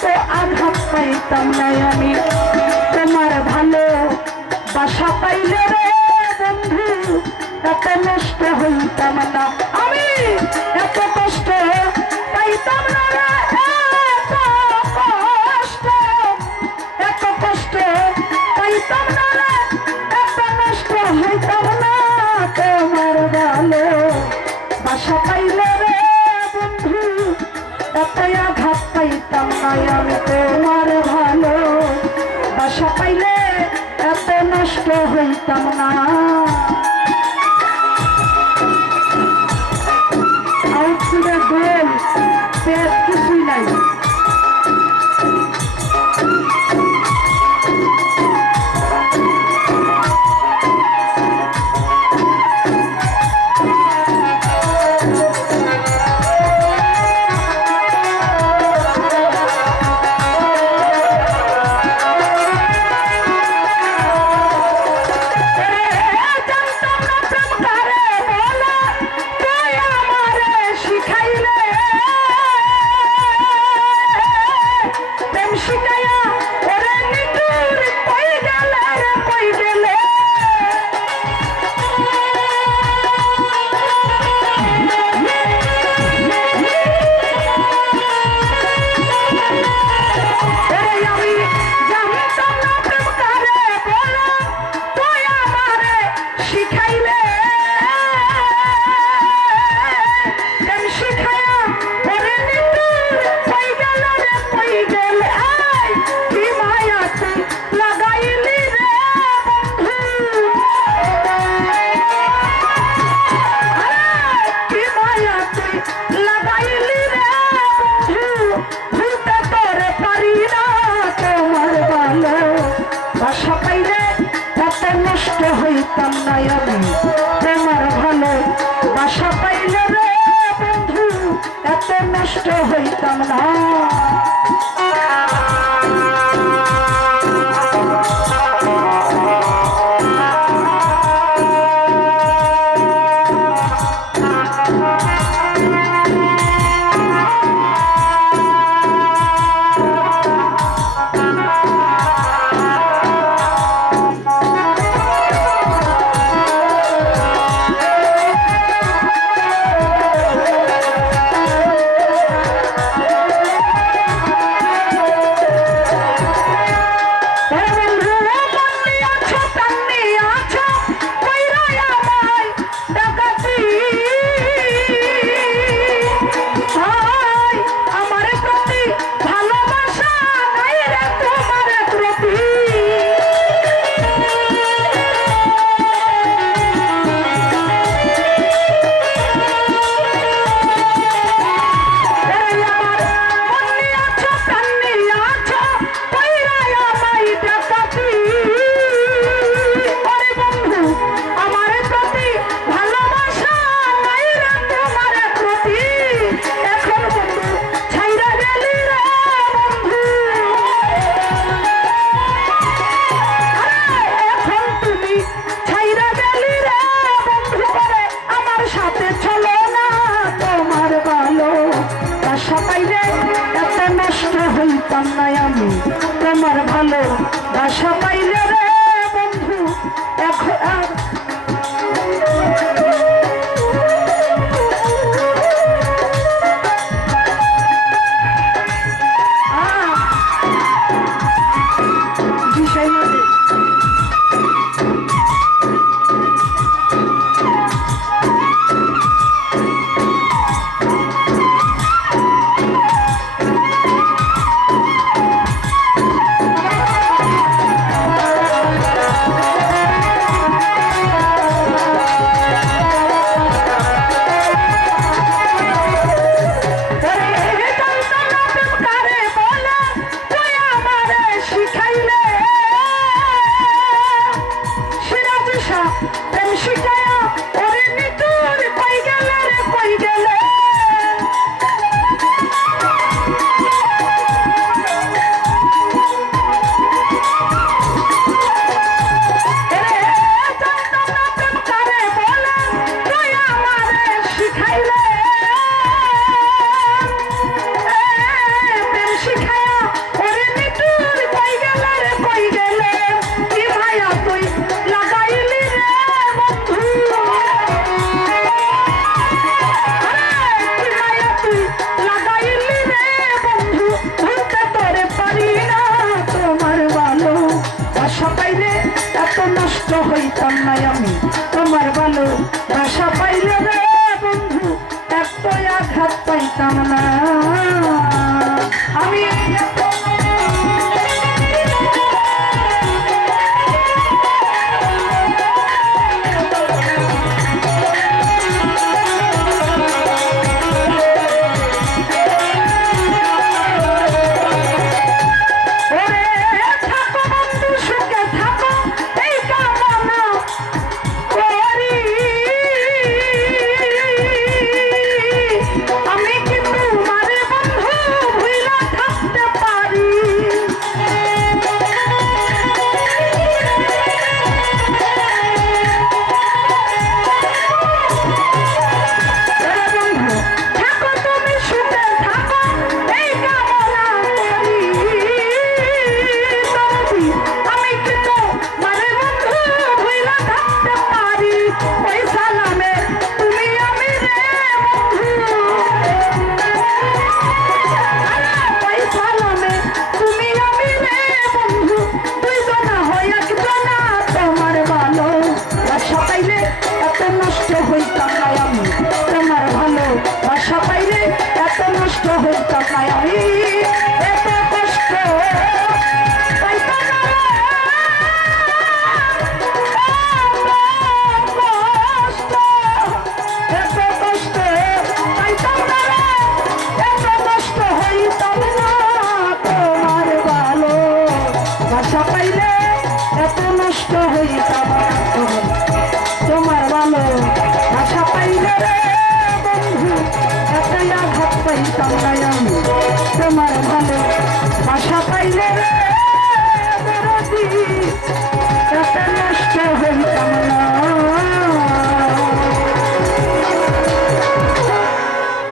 এত আঘাত পাইতাম না আমি, তোমার ভালো বাসা পাইলে রে বন্ধু এত নষ্ট হইতাম না আমি, এত কষ্ট পাইতাম না রে, এত কষ্ট পাইতাম না রে, এত নষ্ট হইতাম না। তোমার ভালো বাসা পাইলে রে বন্ধু এত আঘাত পাইতাম না আমি, তোমার ভালো বাসা পাইলে এত নষ্ট হইতাম না। আউটফিটের গোল পেট কিছুই নাই। হইতাম না আমি, তোমার ভালো বাসা পাইলে রে বন্ধু এত নষ্ট হইতাম না। তোমার ভালো বাসা পাইলে রে বন্ধু এখন পাইতাম না আমি তোমার ভালো বাসা পাইলে রে বন্ধু এত আঘাত পাইতাম না আমি হইতাম না আমি তোমার ভালো বাসা পাইলে এত নষ্ট হইতাম না আমি এত কষ্ট পাইতাম না এত কষ্ট পাইতাম না এত কষ্ট হইতাম না তোমার ভালো বাসা পাইলে এত নষ্ট হইতাম তোমার ভালো বাসা পাইলে রে বন্ধু এতই আঘাত পাইতাম না আমি তোমার ভালো বাসা পাইলে